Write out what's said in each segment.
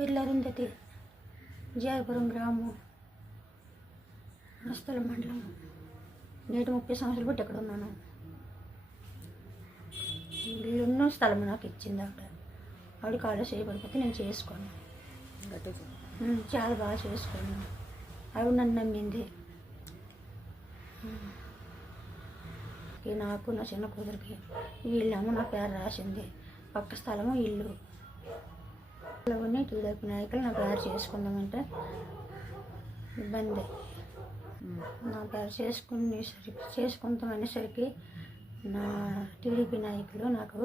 పేర్లు అరుంధతి, జయపురం గ్రామం, మస్తల మండలం. నేటి 30 సంవత్సరాలు బట్టి ఎక్కడ ఉన్నాను. ఇల్లున్న స్థలం నాకు ఇచ్చింది ఆవిడ కాళ్ళు చేయబడిపోతే నేను చేసుకున్నాను. చాలా బాగా చేసుకున్నాను. ఆవిడ నన్ను నమ్మింది. నాకు నా చిన్న కూతురికి వీళ్ళేమో నా పేరు రాసింది. పక్క స్థలము ఇల్లు టీడీపీ నాయకులు నా పేరు చేసుకుందామంటే ఇబ్బంది. నా పేరు చేసుకుందామనేసరికి నా టీడీపీ నాయకులు నాకు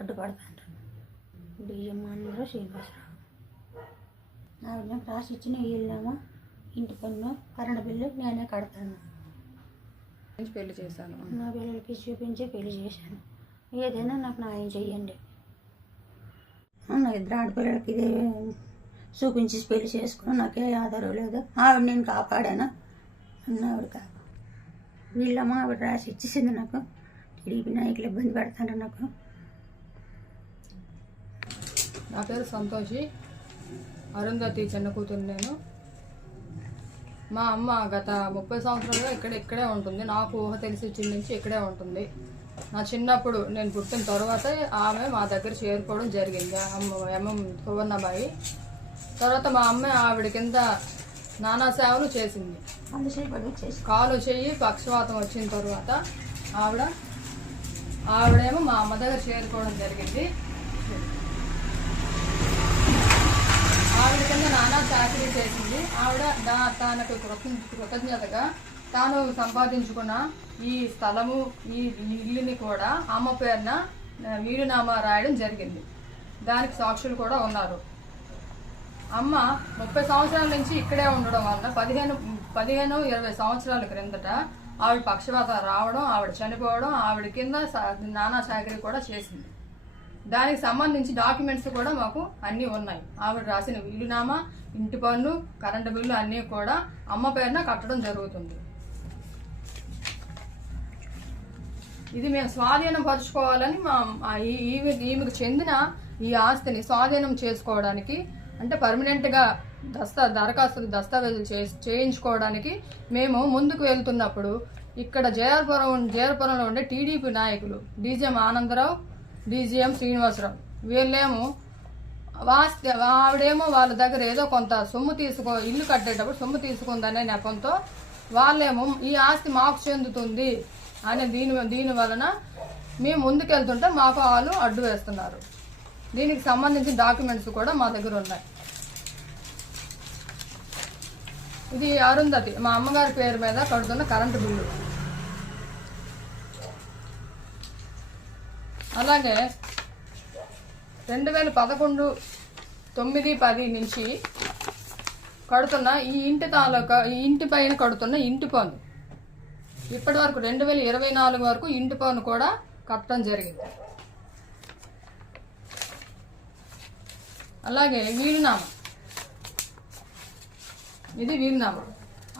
అడ్డుపడతారు. బియ్యం అందరూ శ్రీనివాసరావు ఆవిడ నాకు రాసి ఇచ్చిన వీళ్ళేమో ఇంటి పన్ను కరెంటు బిల్లు నేనే కడతాను. పెళ్లి చేశాను. నా పిల్లలకి చూపించి పెళ్లి చేశాను. ఏదైనా నాకు న్యాయం చెయ్యండి. నా 2 ఆడపిల్లలకి ఇది చూపించి పెళ్లి చేసుకుని నాకే ఆధారం లేదు. ఆవిడ నేను కాపాడాను అన్న ఆవిడ కాదు. వీళ్ళమ్మ ఆవిడ రాసి ఇచ్చేసింది నాకు. టీడీపీ నాయకులు ఇబ్బంది పెడతాను నాకు. నా పేరు సంతోషి, అరుంధతి చిన్న కూతురు నేను. మా అమ్మ గత 30 సంవత్సరాలుగా ఇక్కడే ఉంటుంది. నాకు ఊహ తెలిసి చిన్న నుంచి ఇక్కడే ఉంటుంది. నా చిన్నప్పుడు నేను పుట్టిన తర్వాత ఆమె మా దగ్గర చేరుకోవడం జరిగింది. అమ్మ సువర్ణబాయి. తర్వాత మా అమ్మ ఆవిడ కింద నానా సేవలు చేసింది. కాలు చెయ్యి పక్షవాతం వచ్చిన తర్వాత ఆవిడేమో మా అమ్మ దగ్గర చేరుకోవడం జరిగింది. ఆవిడ కింద నానా చాకరీ చేసింది. ఆవిడ తనకు కృతజ్ఞతగా తాను సంపాదించుకున్న ఈ స్థలము ఈ ఇల్లుని కూడా అమ్మ పేరున వీలునామా రాయడం జరిగింది. దానికి సాక్షులు కూడా ఉన్నారు. అమ్మ 30 సంవత్సరాల నుంచి ఇక్కడే ఉండడం వలన 15-20 సంవత్సరాల క్రిందట ఆవిడ పక్షవాతం రావడం, ఆవిడ చనిపోవడం, ఆవిడ కింద నానా చాకరీ కూడా చేసింది. దానికి సంబంధించి డాక్యుమెంట్స్ కూడా మాకు అన్నీ ఉన్నాయి. ఆవిడ రాసిన వీలునామా, ఇంటి పన్ను, కరెంటు బిల్లు అన్నీ కూడా అమ్మ పేరున కట్టడం జరుగుతుంది. ఇది మేము స్వాధీనం పరుచుకోవాలని ఈమెకు చెందిన ఈ ఆస్తిని స్వాధీనం చేసుకోవడానికి, అంటే పర్మనెంట్గా దస్తావేజులు చేయించుకోవడానికి మేము ముందుకు వెళ్తున్నప్పుడు ఇక్కడ జయపురంలో ఉండే టీడీపీ నాయకులు డీజీఎం ఆనందరావు, డీజీఎం శ్రీనివాసరావు వీళ్ళేమో ఆవిడేమో వాళ్ళ దగ్గర ఏదో కొంత సొమ్ము ఇల్లు కట్టేటప్పుడు సొమ్ము తీసుకుందనే నెపంతో వాళ్ళేమో ఈ ఆస్తి మాకు చెందుతుంది అనే దీని వలన మేము ముందుకెళ్తుంటే మాకు వాళ్ళు అడ్డు వేస్తున్నారు. దీనికి సంబంధించిన డాక్యుమెంట్స్ కూడా మా దగ్గర ఉన్నాయి. ఇది అరుంధతి మా అమ్మగారి పేరు మీద కడుతున్న కరెంటు బిల్లు. అలాగే 2011 9-10 నుంచి కడుతున్న ఈ ఇంటి పైన కడుతున్న ఇంటి పన్ను ఇప్పటి వరకు 2024 వరకు ఇంటి పన్ను కూడా కట్టడం జరిగింది. అలాగే వీలునామా, ఇది వీలునామా.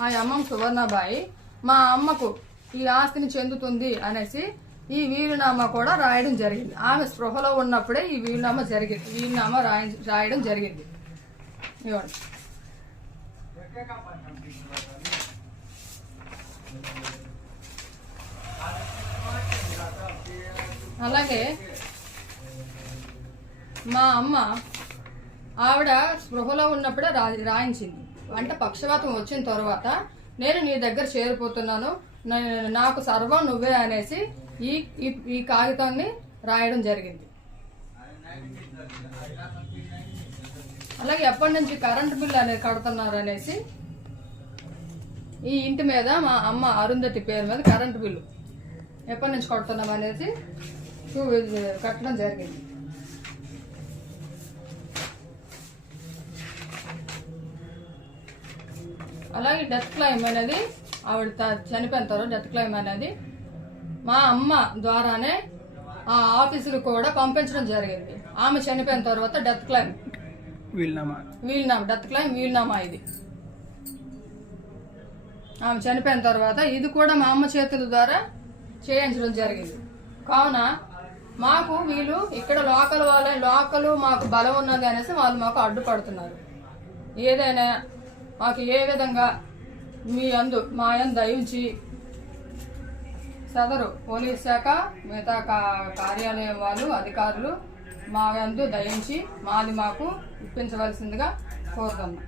ఆ అమ్మ సువర్ణబాయి మా అమ్మకు ఈ ఆస్తిని చెందుతుంది అనేసి ఈ వీలునామా కూడా రాయడం జరిగింది. ఆమె స్పృహలో ఉన్నప్పుడే ఈ వీలునామా రాయడం జరిగింది. ఇవ్వండి. అలాగే మా అమ్మ ఆవిడ స్పృహలో ఉన్నప్పుడే రాయించింది. అంటే పక్షవాతం వచ్చిన తర్వాత నేను నీ దగ్గర చేరిపోతున్నాను, నాకు సర్వం నువ్వే అనేసి ఈ కాగితాన్ని రాయడం జరిగింది. అలాగే ఎప్పటి నుంచి కరెంటు బిల్లు అనేది కడుతున్నారు అనేసి ఈ ఇంటి మీద మా అమ్మ అరుంధతి పేరు మీద కరెంటు బిల్లు ఎప్పటి నుంచి కడుతున్నాం అనేది కట్టడం జరిగింది. అలాగే డెత్ క్లెయిమ్ అనేది ఆవిడ చనిపోయిన తర్వాత డెత్ క్లెయిమ్ అనేది మా అమ్మ ద్వారానే ఆ ఆఫీసులు కూడా పంపించడం జరిగింది. ఆమె చనిపోయిన తర్వాత డెత్ క్లెయిమ్ డెత్ క్లెయిమ్ వీలునామా ఇది ఆమె చనిపోయిన తర్వాత ఇది కూడా మా అమ్మ చేతుల ద్వారా చేయించడం జరిగింది. కావున మాకు వీళ్ళు ఇక్కడ లోకల్ మాకు బలం ఉన్నది అనేసి వాళ్ళు మాకు అడ్డుపడుతున్నారు. ఏదైనా మాకు ఏ విధంగా మా యందు దయించి సదరు పోలీస్ శాఖ మిగతా కార్యాలయం వాళ్ళు అధికారులు మా యందు దయించి మాది మాకు ఇప్పించవలసిందిగా కోరుతున్నాం.